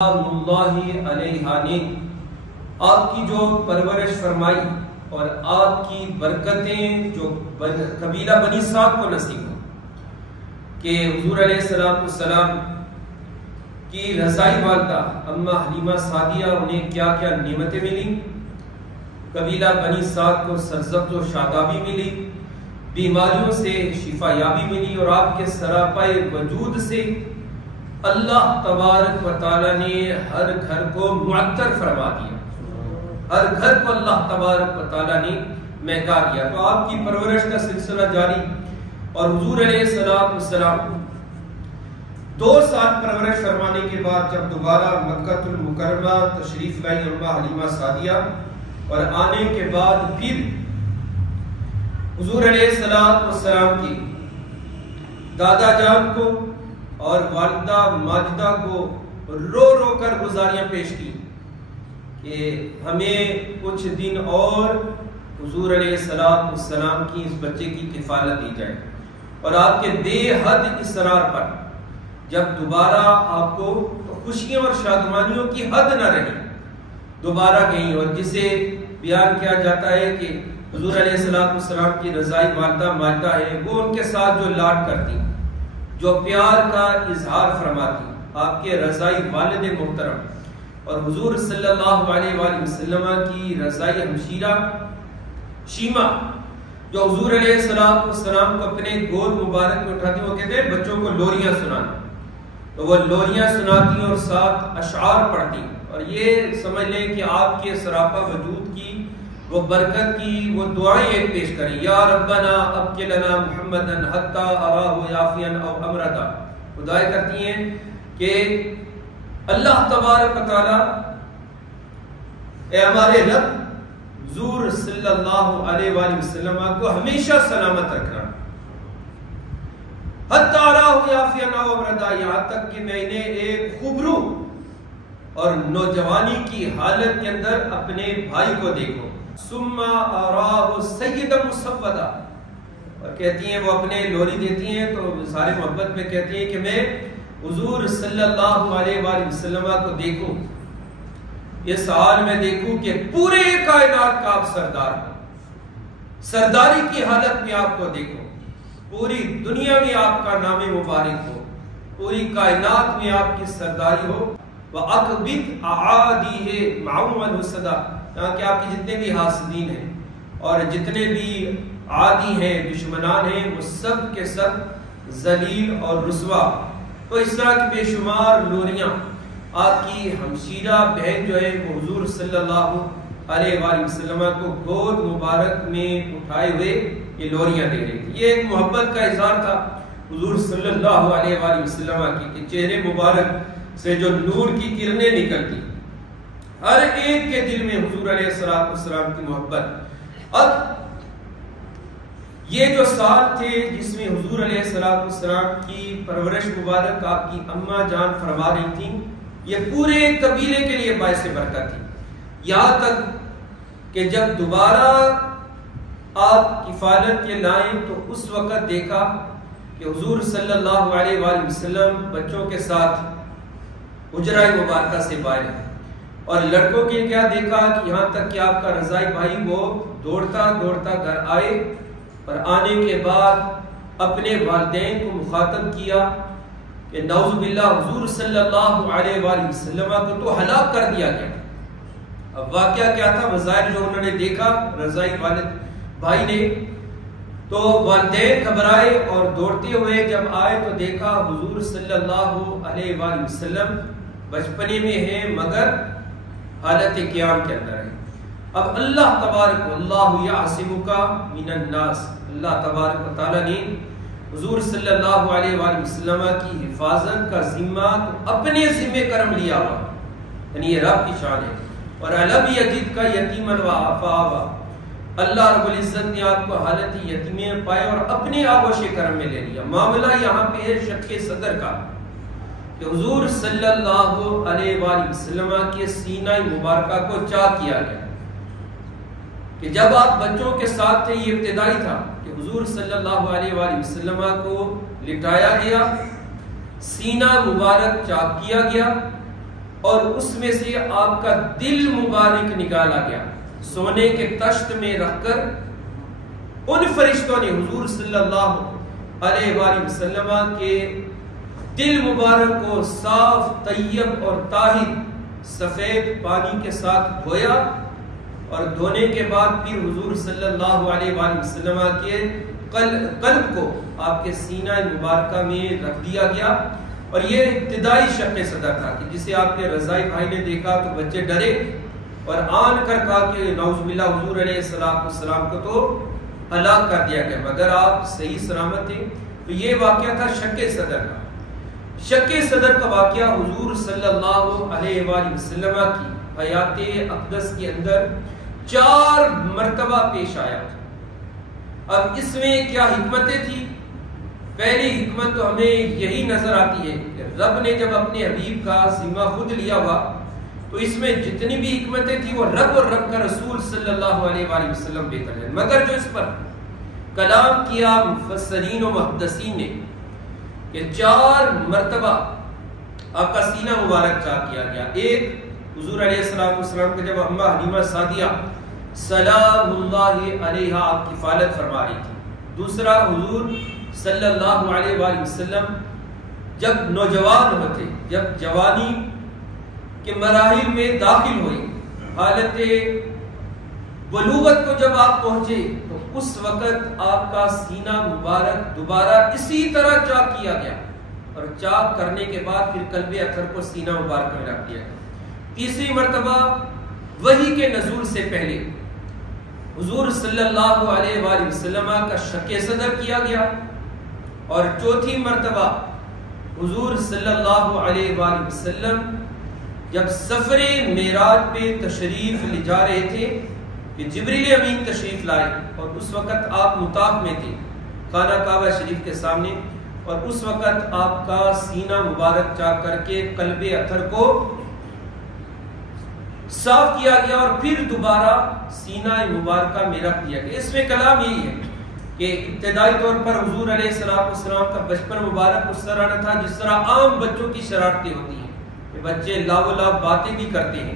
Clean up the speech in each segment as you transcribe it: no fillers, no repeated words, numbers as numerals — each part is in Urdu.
اللہ علیہ نے آپ کی جو پرورش فرمائی اور آپ کی برکتیں جو قبیلہ بنی سعد کو نصیب ہو کہ حضور علیہ السلام کی رضائی والدہ اماں حلیمہ سعدیہ انہیں کیا کیا نعمتیں ملی، قبیلہ بنی سعد کو سرسبز و شادابی ملی، بیماریوں سے شفا یابی ملی اور آپ کے سراپائے وجود سے اللہ تبارک و تعالیٰ نے ہر گھر کو معطر فرما دیا، ہر گھر کو اللہ تبارک و تعالیٰ نے مہکا دیا۔ تو آپ کی پرورش کا سلسلہ جاری اور حضور علیہ السلام 2 سال پرورش فرمانے کے بعد جب دوبارہ مکہ المکرمہ تشریف لائی اماں حلیمہ سعدیہ اور آنے کے بعد پھر حضور علیہ السلام کی دادا جان کو اور والدہ ماجدہ کو رو رو کر گزاریاں پیش کی کہ ہمیں کچھ دن اور حضور علیہ السلام کی اس بچے کی کفالت دی جائے، اور آپ کے بے حد اصرار پر جب دوبارہ آپ کو خوشیوں اور شادمانیوں کی حد نہ رہی، دوبارہ گئی، اور جسے بیان کیا جاتا ہے کہ حضور علیہ السلام کی رضائی والدہ ماجدہ ہے، وہ ان کے ساتھ جو لاڈ کرتی، جو پیار کا اظہار فرماتی، آپ کے رضائی والد محترم اور حضور صلی اللہ علیہ وآلہ وسلم کی رضائی ہمشیرہ شیمہ جو حضور علیہ السلام کو اپنے گود مبارک میں اٹھاتی، وہ کہتے ہیں بچوں کو لوریاں سنانا، تو وہ لوریاں سناتی اور ساتھ اشعار پڑھتی، اور یہ سمجھ لیں کہ آپ کے سراپا وجود کی وہ برکت کی وہ دعائیں ایک پیش کریں، یا ربنا ابقِ لنا محمدن حتی اراہ یافیاً او امرتا، وہ دعائیں کرتی ہیں کہ اللہ تبارک و تعالیٰ اے ہمارے رب حضور صلی اللہ علیہ وآلہ وسلم کو ہمیشہ سلامت رکھنا، حتی اراہ یافیاً او امرتا، یہاں تک کہ میں انہیں ایک خوبرو اور نوجوانی کی حالت کے اندر اپنے بھائی کو دیکھو، ثم اراہ سیدا مسودا، اور کہتی ہیں وہ اپنے لوری دیتی ہیں تو سارے محبت میں کہتی ہیں کہ میں حضور صلی اللہ علیہ وآلہ وسلم کو دیکھوں، اس حال میں دیکھوں کہ پورے کائنات کا آپ سردار ہو، سرداری کی حالت میں آپ کو دیکھوں، پوری دنیا میں آپ کا نام مبارک ہو، پوری کائنات میں آپ کی سرداری ہو، وَأَقْبِضْ أَعَادِهِ مَعُوًا وَصَدًا، کہ آپ کے جتنے بھی حاسدین ہیں اور جتنے بھی عادی ہیں دشمنان ہیں وہ سب کے سب ذلیل اور رسوا۔ تو اس طرح کی بے شمار لوریاں آپ کی ہمشیرہ بہن جو ہے وہ حضور صلی اللہ علیہ وآلہ وسلم کو گود مبارک میں اٹھائے ہوئے یہ لوریاں دے رہی تھی۔ یہ ایک محبت کا اظہار تھا حضور صلی اللہ علیہ وآلہ وسلم کی کہ چہرے مبارک سے جو نور کی کرنیں نکلتی، ہر ایک کے دل میں حضور علیہ السلام کی محبت۔ اب یہ جو سال تھے جس میں حضور علیہ السلام کی پرورش مبارک آپ کی اماں جان فرما رہی تھی، یہ پورے قبیلے کے لیے باعث برکت تھی، یہاں تک کہ جب دوبارہ آپ کفالت کے لائیں تو اس وقت دیکھا کہ حضور صلی اللہ علیہ وآلہ وسلم بچوں کے ساتھ حجرہ مبارکہ سے باہر ہیں، اور لڑکوں کے کیا دیکھا کہ یہاں تک کہ آپ کا رضائی بھائی وہ دوڑتا دوڑتا گھر آئے، اور آنے کے بعد اپنے والدین کو مخاطب کیا کہ نعوذ باللہ حضور صلی اللہ علیہ وآلہ وسلم کو تو ہلاک کر دیا گیا۔ اب واقعہ کیا تھا؟ بظاہر جو انہوں نے دیکھا رضائی والد بھائی نے، تو والدین گھبرائے اور دوڑتے ہوئے جب آئے تو دیکھا حضور صلی اللہ علیہ وآلہ وسلم بچپنے میں ہیں مگر حالت قیام کے اندر ہے۔ اب اللہ تبارک اللہ یعصمک من الناس، اللہ تبارک و تعالیٰ نے حضور صلی اللہ علیہ وآلہ وسلم کی حفاظت کا ذمہ اپنے ذمہ کرم لیا ہوا، یعنی یہ رب کی شان ہے۔ اور الم یجدک یتیما وآفا، اللہ رب العزت نے آپ کو حالت یتیمی پائے اور اپنے آغوش کرم میں لے لیا۔ معاملہ یہاں پہ ہے شق صدر کا کہ حضور صلی اللہ علیہ وآلہ وسلم کے سینہ مبارکہ کو چاک کیا گیا، کہ جب آپ بچوں کے ساتھ تھے یہ ابتدائی تھا کہ حضور صلی اللہ علیہ وآلہ وسلم کو لٹایا گیا، سینہ مبارک چاک کیا گیا، اور اس میں سے آپ کا دل مبارک نکالا گیا، سونے کے تشت میں رکھ کر ان فرشتوں نے حضور صلی اللہ علیہ وآلہ وسلم کے دل مبارک کو صاف، طیب اور طاہر سفید پانی کے ساتھ دھویا، اور دھونے کے بعد پھر حضور صلی اللہ علیہ وآلہ وسلم کے قلب کو آپ کے سینہ مبارکہ میں رکھ دیا گیا۔ اور یہ ابتدائی شق صدر تھا کہ جسے آپ کے رضائی بھائی نے دیکھا تو بچے ڈرے اور آن کر کہا کہ نعوذ باللہ حضور علیہ السلام کو تو ہلاک کر دیا گیا، مگر آپ صحیح سلامت تھے۔ تو یہ واقعہ تھا شق صدر کا۔ شق صدر کا واقعہ حضور صلی اللہ علیہ وآلہ وسلم کی حیات اقدس کے اندر 4 مرتبہ پیش آیا تھا۔ اب اس میں کیا حکمتیں تھی؟ پہلی حکمت تو ہمیں یہی نظر آتی ہے کہ رب نے جب اپنے حبیب کا ذمہ خود لیا ہوا تو اس میں جتنی بھی حکمتیں تھیں وہ رب اور رب کا رسول صلی اللہ علیہ وآلہ وسلم بہتر ہے، مگر جو اس پر کلام کیا مفسرین و محدثین نے کہ 4 مرتبہ آپ کا سینہ مبارک چاک کیا گیا۔ ایک حضور علیہ السلام کے جب اماں حلیمہ سعدیہ سلام اللہ علیہا آپ کی کفالت فرما رہی تھی۔ دوسرا حضور صلی اللہ علیہ وآلہ وسلم جب نوجوان ہوتے، جب جوانی کے مراحل میں داخل ہوئی، حالت بلوغت کو جب آپ پہنچے تو اس وقت آپ کا سینہ مبارک دوبارہ اسی طرح چاک کیا گیا، اور چاک کرنے کے بعد پھر قلب اطہر کو سینہ مبارک میں رکھ دیا گیا۔ تیسری مرتبہ وحی کے نزول سے پہلے حضور صلی اللہ علیہ وآلہ وسلم کا شق صدر کیا گیا، اور چوتھی مرتبہ حضور صلی اللہ علیہ وآلہ وسلم جب سفر معراج پہ تشریف لے جا رہے تھے کہ جبریل امین تشریف لائے، اور اس وقت آپ مطاف میں تھے خانہ کعبہ شریف کے سامنے، اور اس وقت آپ کا سینہ مبارک چاک کر کے قلب اطہر کو صاف کیا گیا، اور پھر دوبارہ سینہ مبارکہ میں رکھ دیا گیا۔ اس میں کلام یہی ہے کہ ابتدائی طور پر حضور علیہ السلام کا بچپن مبارک اس طرح نہ تھا جس طرح عام بچوں کی شرارتیں ہوتی ہیں کہ بچے لاو لاب باتیں بھی کرتے ہیں،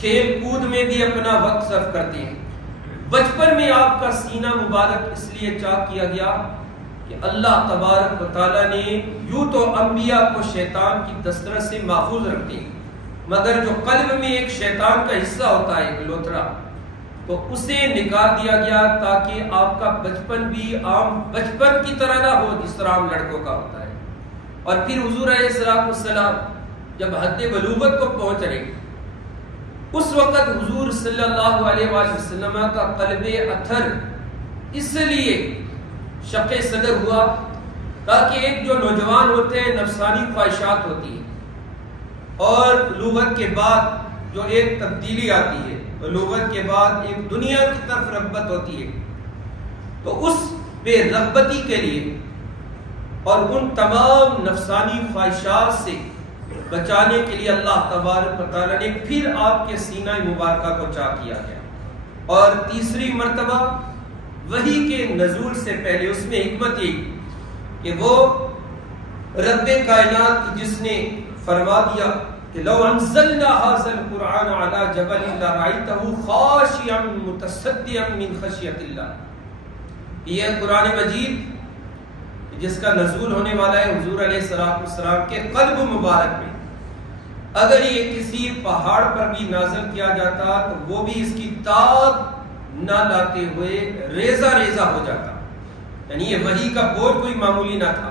کھیل کود میں بھی اپنا وقت صرف کرتے ہیں۔ بچپن میں آپ کا سینہ مبارک اس لیے چاک کیا گیا کہ اللہ تبارک و تعالیٰ نے یوں تو انبیاء کو شیطان کی دسترس سے محفوظ رکھتے ہیں، مگر جو قلب میں ایک شیطان کا حصہ ہوتا ہے، ایک لوتھڑا، تو اسے نکال دیا گیا تاکہ آپ کا بچپن بھی عام بچپن کی طرح نہ ہو جس طرح عام لڑکوں کا ہوتا ہے۔ اور پھر حضور علیہ السلام جب حد بلوغت کو پہنچ رہے، اس وقت حضور صلی اللہ علیہ وآلہ وسلم کا قلب اطہر اس لیے شق صدر ہوا تاکہ ایک جو نوجوان ہوتے ہیں نفسانی خواہشات ہوتی ہیں، اور بلوغت کے بعد جو ایک تبدیلی آتی ہے، بلوغت کے بعد ایک دنیا کی طرف رغبت ہوتی ہے، تو اس بے رغبتی کے لیے اور ان تمام نفسانی خواہشات سے بچانے کے لیے اللہ تبارک و تعالیٰ نے پھر آپ کے سینہ مبارکہ کو چاک کیا گیا۔ اور تیسری مرتبہ وحی کے نزول سے پہلے اس میں حکمت یہ کہ وہ رب کائنات جس نے فرما دیا کہ لو انزلنا هذا القرآن على جبل لرأيته خاشعا متصدعا من خشیۃ اللہ، یہ قرآن مجید جس کا نزول ہونے والا ہے حضور علیہ السلام کے قلب مبارک میں، اگر یہ کسی پہاڑ پر بھی نازل کیا جاتا تو وہ بھی اس کی تاب نہ لاتے ہوئے ریزہ ریزہ ہو جاتا، یعنی یہ وحی کا بوجھ کوئی معمولی نہ تھا۔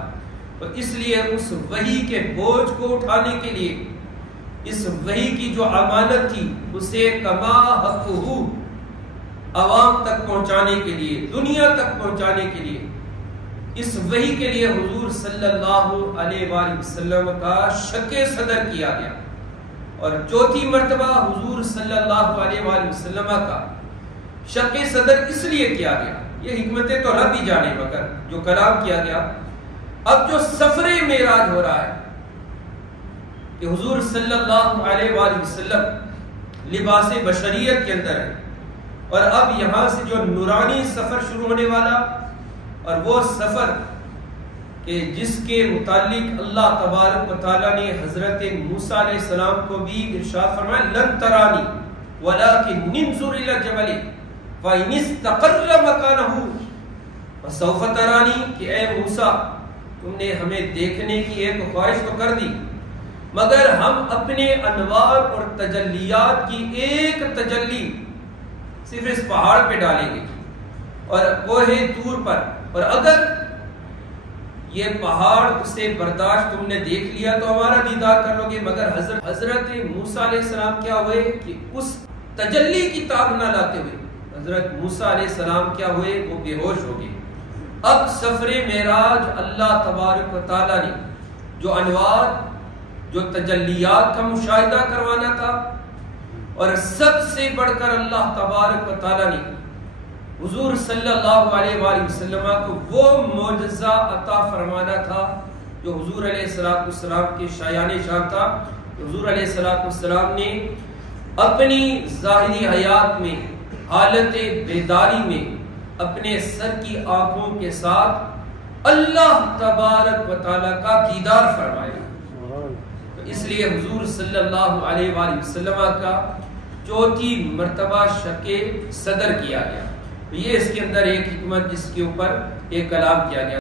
تو اس لیے اس وحی کے بوجھ کو اٹھانے کے لیے، اس وحی کی جو امانت تھی اسے کما حقہ عوام تک پہنچانے کے لیے، دنیا تک پہنچانے کے لیے، اس وحی کے لیے حضور صلی اللہ علیہ وآلہ وسلم کا شق صدر کیا گیا۔ اور چوتھی مرتبہ حضور صلی اللہ علیہ وآلہ وسلم کا شق صدر اس لیے کیا گیا، یہ حکمتیں تو رب ہی جانے، مگر جو کلام کیا گیا، اب جو سفر معراج ہو رہا ہے کہ حضور صلی اللہ علیہ وآلہ وسلم لباس بشریت کے اندر ہے، اور اب یہاں سے جو نورانی سفر شروع ہونے والا، اور وہ سفر کہ جس کے متعلق اللہ تبارک و تعالیٰ نے حضرت موسیٰ علیہ السلام کو بھی ارشاد فرمایا لن ترانی ولکن انظر الی الجبل فإن استقر مکانہ فسوف ترانی، کہ اے موسیٰ تم نے ہمیں دیکھنے کی ایک خواہش تو کر دی، مگر ہم اپنے انوار اور تجلیات کی ایک تجلی صرف اس پہاڑ پہ ڈالیں گے اور کوہ طور پر، اور اگر یہ پہاڑ اسے برداشت تم نے دیکھ لیا تو ہمارا دیدار کر لو گے۔ مگر حضرت موسیٰ علیہ السلام کیا ہوئے کہ اس تجلی کی تاب نہ لاتے ہوئے حضرت موسیٰ علیہ السلام کیا ہوئے، وہ بے ہوش ہو گئے۔ اب سفر معراج اللہ تبارک و تعالیٰ نے جو انوار، جو تجلیات کا مشاہدہ کروانا تھا، اور سب سے بڑھ کر اللہ تبارک و تعالیٰ نے حضور صلی اللہ علیہ وآلہ وسلم کو وہ معجزہ عطا فرمانا تھا جو حضور علیہ السلام کے شایان شان تھا۔ حضور علیہ السلام نے اپنی ظاہری حیات میں، حالت بیداری میں، اپنے سر کی آنکھوں کے ساتھ اللہ تبارک و تعالیٰ کا دیدار فرمایا۔ تو اس لیے حضور صلی اللہ علیہ وآلہ وسلم کا چوتھی مرتبہ شق صدر کیا گیا۔ یہ اس کے اندر ایک حکمت جس کے اوپر ایک کلام کیا گیا۔